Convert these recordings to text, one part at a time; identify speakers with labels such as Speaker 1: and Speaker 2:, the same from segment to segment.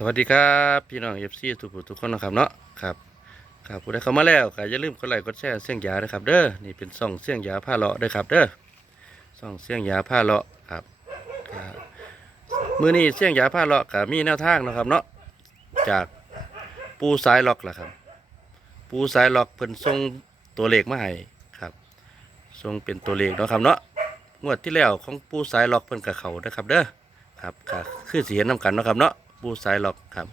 Speaker 1: สวัสดีครับพี่น้องเอฟซีทุกผู้ทุกคนนะครับเนาะครับครับผู้ใดเข้ามาแล้วก็อย่าลืมกดไลค์กดแชร์เสียงยาด้วยครับเด้อนี่เป็นซ่องเสียงยาผ้าเลาะเด้อครับเด้อซ่องเสียงยาผ้าเลาะครับมื้อนี้เสียงยาผ้าเลาะก็มีแนวทางนะครับเนาะจากปูสายล็อกล่ะครับ ปูสายล็อกเพิ่นส่งตัวเลขมาให้ครับส่งเป็นตัวเลขเนาะครับเนาะงวดที่แล้วของปูสายล็อกเพิ่นกับเขาเด้อครับเด้อครับก็คือสีเห็นนำกันเนาะครับเนาะ ปูสายล็อกครับ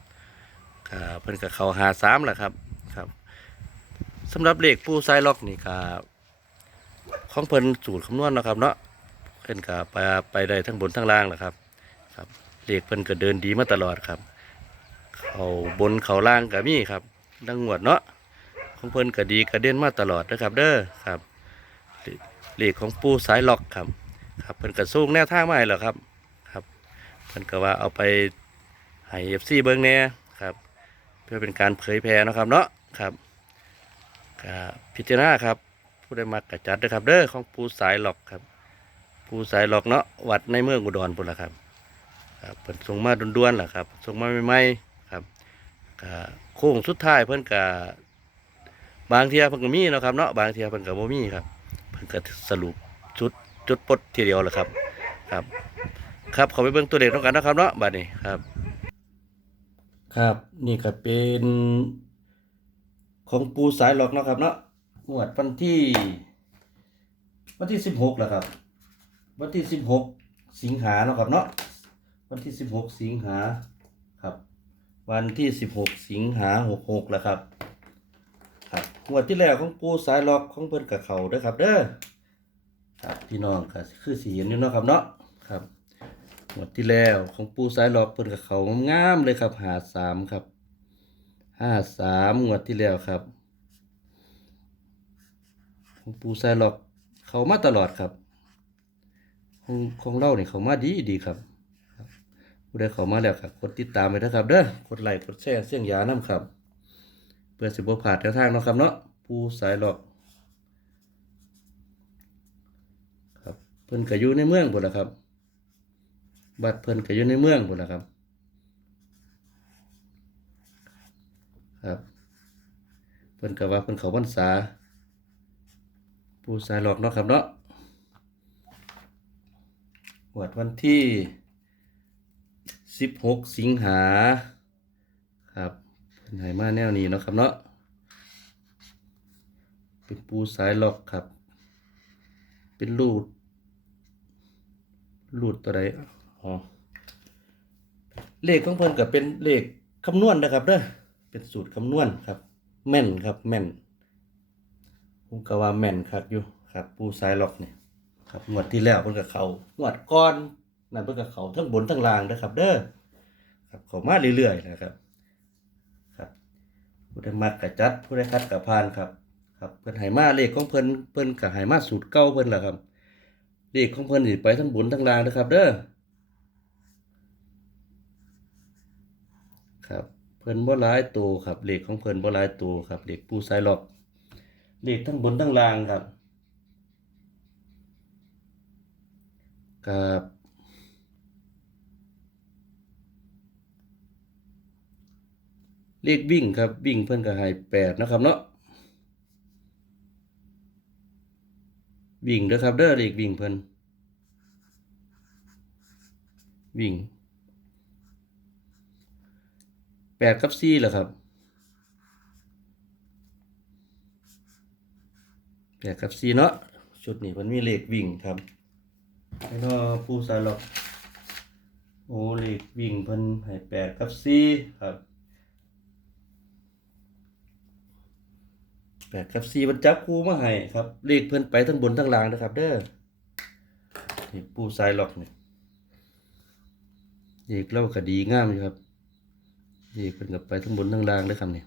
Speaker 1: ก็เพิ่นกับเขาหาสามแหละครับครับสำหรับเลขปูสายล็อกนี่ก็ของเพิ่นสูตรคำนวณนะครับเนาะเพิ่นก็ไปไปได้ทั้งบนทั้งล่างแหละครับครับเลขเพิ่นก็เดินดีมาตลอดครับ เขาบนเขาล่างก็มีครับดังงวดเนาะของเพิ่นก็ดีก็เด่นมาตลอดนะครับ เด้อครับเลขของปูสายล็อกครับ ครับเพิ่นก็สูงแนวทางมาให้แล้วครับเพิ่นก็ว่าเอาไป ให้เอฟซีเบิ้งแน่ครับ เพื่อเป็นการเผยแพร่นะครับเนาะครับก็พิจารณาครับ ผู้ได้มากระจัดเด้อครับ เด้อของปูสายหลอกครับปูสายหลอกเนาะวัดในเมืองอุดรพุ่นละครับครับเพิ่นส่งมาด่วนๆล่ะครับส่งมาใหม่ๆครับก็โค้งสุดท้ายเพิ่นก็บางเทียเพิ่นก็มีเนาะครับเนาะบางเทียเพิ่นก็บ่มีครับ เพิ่นก็สรุปจุดจุดปดทีเดียวแหละครับ ครับ ครับขอไปเบิ่งตัวเลขต้องกันนะครับเนาะบัดนี้ครับ ครับนี่ก็เป็นของปูสายหลอกนะครับเนาะงวดวันที่ วันที่สิบหกแล้วครับ วันที่สิบหกสิงหาเนาะครับเนาะวันที่สิบหกสิงหาครับ วันที่สิบหกสิงหาหกหกแล้วครับครับงวดที่แล้วของปูสายหลอกของเพิ่นกับเขาเด้อครับ เด้อครับพี่น้องก็คือสีเห็นอยู่เนาะครับเนาะครับ งวดที่แล้วของปูสายหลอกเพิ่นกับเขางามเลยครับหาสามครับห้าสามงวดที่แล้วครับ ของปูสายหลอกเขามาตลอดครับ ของของเราเนี่ยเขามาดีดีครับผู้ใดเขามาแล้วครับกดติดตามไปนะครับเด้อกดไลค์กดแชร์เสี่ยงยาน้ำครับเพื่อสิบผ่านแนวทางเนาะครับเนาะปูสายหลอกครับเพิ่นก็อยู่ในเมืองพุ่นละครับ บัดเพิ่นก็อยู่ในเมืองพุ่นล่ะครับ ครับ เพิ่นก็ว่าเพิ่นเขาพรรษาผู้สายหลอกเนาะครับเนาะวดวันที่สิบหกสิงหาครับเพิ่นให้มาแนวนี้เนาะครับเนาะเป็นปูสายหลอกครับ เป็นรูดรูดตัวใด เลขของเพิ่นก็เป็นเลขคำนวณนะครับเด้อเป็นสูตรคำนวณครับ แม่นครับแม่นผมก็ว่าแม่นครับอยู่ครับปูสายล็อกเนี่ยครับงวดที่แล้วเพิ่นก็เขางวดก่อนนั่นเพิ่นก็เขาทั้งบนทั้งล่างนะครับ เด้อครับเขามาเรื่อยๆนะครับ ครับผู้ใดมักกะจัดผู้ใดคัดกะพานครับ ครับเพิ่นให้มาเลขของเพิ่นเพิ่นก็ให้มาสูตรเก่าเพิ่นละครับเลขของเพิ่นสิไปทั้งบนทั้งล่างนะครับ เด้อ ครับเพิ่นบ่หลายตัวครับเลขของเพิ่นบ่หลายตัวครับเลขปูสายล็อกเลขทั้งบนทั้งล่างครับครับเลขวิ่งครับวิ่งเพิ่นก็ให้แปดนะครับเนาะวิ่งเด้อครับเด้อเลขวิ่งเพิ่นวิ่ง แปดกับสี่เหรอครับแปดกับสี่เนาะชุดนี้มันมีเลขวิ่งครับแล้วก็ผู้สายหลอกโอ้เลขวิ่งเพิ่นให้แปดกับสี่ครับแปดกับสี่มันจับคู่มาให้ครับเลขเพิ่นไปทั้งบนทั้งล่างนะครับ เด้อนี่ผู้สายหลอกเนี่ยเลขเล่าก็ดีงามอยู่ครับ นี่เพิ่นกับไปทั้งบนทั้งล่างเลยครับนี่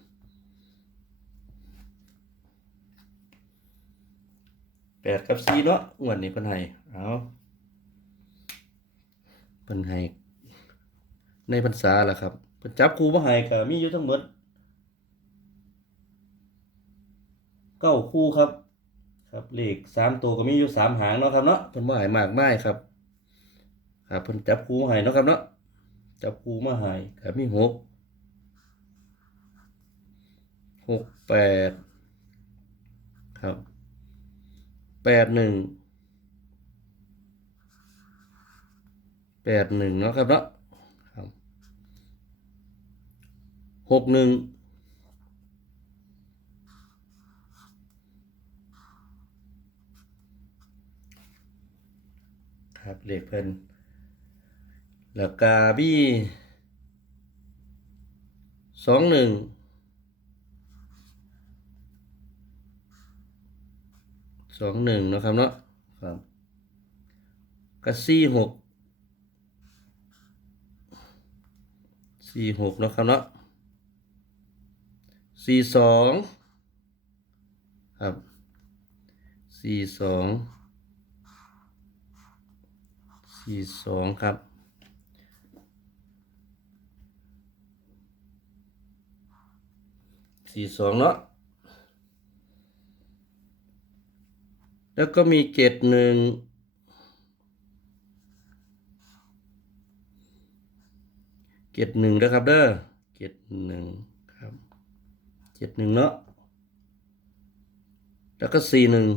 Speaker 1: แปดกับสี่เนาะงวดนี้เพิ่นให้เอาเพิ่นให้ในพรรษาล่ะครับเพิ่นจับครูมาให้ก็มีอยู่ทั้งหมดเก้าคู่ครับ ครับเลขสามตัวก็มีอยู่สามหางเนาะครับเนาะเพิ่นบ่ให้มากมายครับครับเพิ่นจับครูมาให้เนาะครับเนาะจับคูมาใหายกับมีหก หกแปดครับแปดหนึ่งแปดหนึ่งเนาะครับเนาะครับหกหนึ่งครับเลขเพิ่นแล้วกาบี้สองหนึ่ง สองหนึ่งนะครับเนาะครับก็สี่หกสี่หกนะครับเนาะสี่สองครับสี่สองสี่สองครับสี่สองเนาะ แล้วก็มีเกตหนึ่งเกตหนึ่งนะครับเด้อเกตหนึ่งครับเกตหนึ่งเนาะแล้วก็สี่หนึ่ง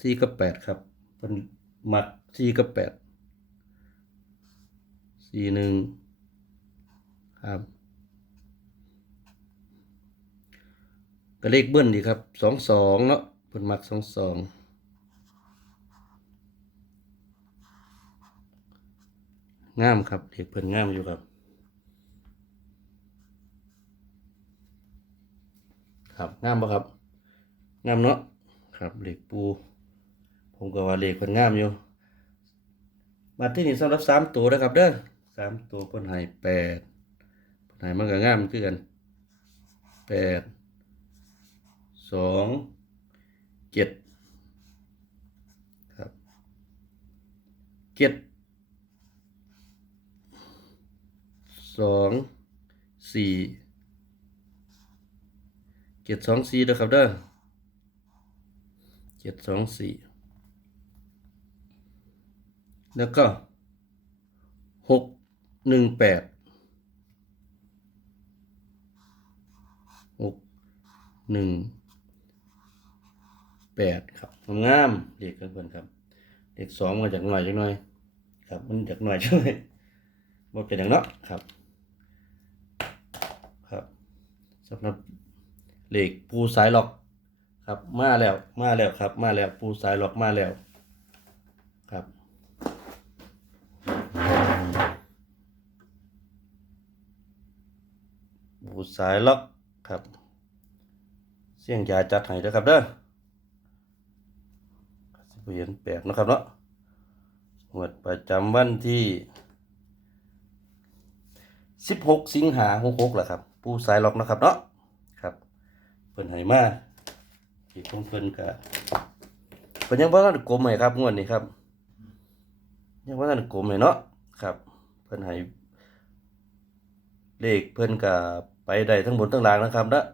Speaker 1: สี่กับแปดครับเป็นมัดสี่กับแปดสี่หนึ่งครับ ก็เลขเบิ้ลดีครับสองสองเนาะเพิ่นมักสองสองงามครับเลขเพิ่นงามอยู่ครับ ครับงามปะครับงามเนาะครับเหลขปู ผมก็ว่าเหลขเพิ่นงามอยู่บัดที่นี่สำหรับสามตัวนะครับเด้อสามตัวเพิ่นให้แปดเพิ่นให้มันก็งามคือกันแปด สองเจ็ดครับเจ็ดสองสี่เจ็ดสองสี่เด้อครับเด้อเจ็ดสองสี่แล้วก็หกหนึ่งแปดหกหนึ่ง แปดครับงามเด็กกันเพื่อนครับเด็กสองมาจากหน่อยจักหน่อย ครับ มันจากหน่อยช่วยว่าเป็นอย่างเนาะครับ ครับสำหรับเหล็กปูสายหลอก ครับ มาแล้วมาแล้วครับ มาแล้วปูสายหลอกมาแล้ว ครับปูสายล็อกครับ เสียงยาจัดให้เด้อครับเด้อ เห็นแปลกนะครับเนาะงวดประจำวันที่สิบหกสิงหาหกหกแหละครับปูสายล็อกนะครับเนาะครับเพิ่นให้มาที่ของเพิ่นก็เพิ่นยังบ่ทันได้กลมให้ครับงวดนี้ครับ ยังบ่ทันได้กลมให้เนาะครับ เพิ่นให้เลขเพิ่นก็ไปได้ทั้งบนทั้งล่างนะครับเนาะ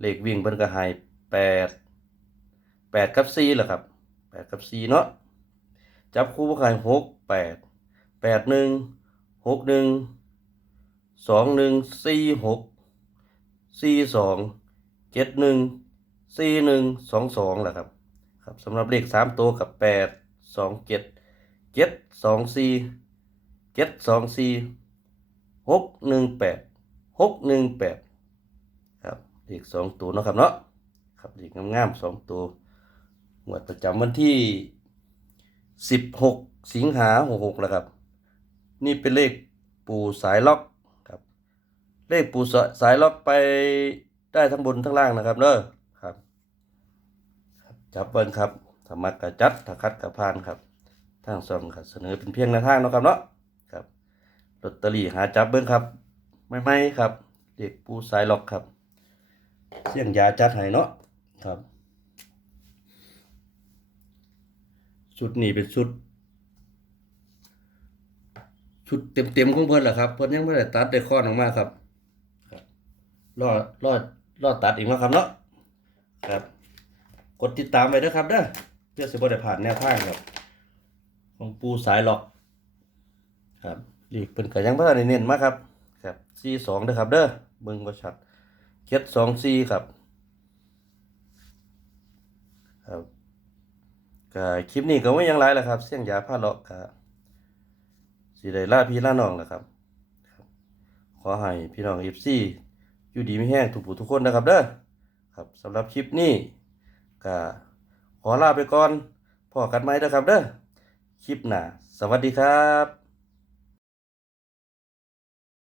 Speaker 1: เลขวิ่งเพิ่นก็ให้แปดแปดกับสี่แหละครับ ดกับสี่เนาะจับคู่บ่ให้หกแปดแปดหนึ่งหกหนึ่งสองหนึ่งสี่หกสี่สองเจ็ดหนึ่งสี่หนึ่งสองสองแหละครับครับสำหรับเลขสามตัวกับแปดสองเจ็ดเจ็ดสองสี่เจ็ดสองสี่หกหนึ่งแปดหกหนึ่งแปดครับเลขสองตัวเนาะครับเนาะครับเลขงามๆสองตัว งวดประจำวันที่สิบหกสิงหาหกหกแล้วครับ นี่เป็นเลขปูสายล็อกครับ เลขปูสสายล็อกไปได้ทั้งบนทั้งล่างนะครับเด้อครับจับเบิ้งครับถ้ามักกะจัดถ้าคัดกะพานครับทางซองก็เสนอเป็นเพียงแนวทางเนาะครับเนาะครับลอตเตอรี่หาจับเบิ้งครับ ไม่ไม่ครับ เด็กปูสายล็อกครับ เสี่ยงยาจัดให้เนาะครับ ชุดนี้เป็นชุด ชุดเต็มๆของเพิ่นแหละครับเพิ่นยังไม่ได้ตัดได้ข้อนออกมาครับรอรอรอตัดอีกแล้วครับเนาะครับ กดติดตามไว้นะครับเด้อเพื่อสิบ่ได้ผ่านแนวทางครับ ของปูสายหลอก ครับลีกเป็นก็ยังบ่ทันได้เน้นมาครับ ครับ42เด้อครับเด้อเบิ่งบ่ชัดเจ็ดสองสี่ครับครับ ก็คลิปนี้ก็ไม่ยังไรแหละครับ เสียงยาพาเลาะก็สิได้ลาพี่ล่าน้องแหละครับ ขอให้พี่น้องเอฟซีอยู่ดีไม่แห้งทุกผู้ทุกคนนะครับเด้อครับสำหรับคลิปนี้ก็ขอลาไปก่อนพอกันไหมนะครับเด้อคลิปหน้าสวัสดีครับ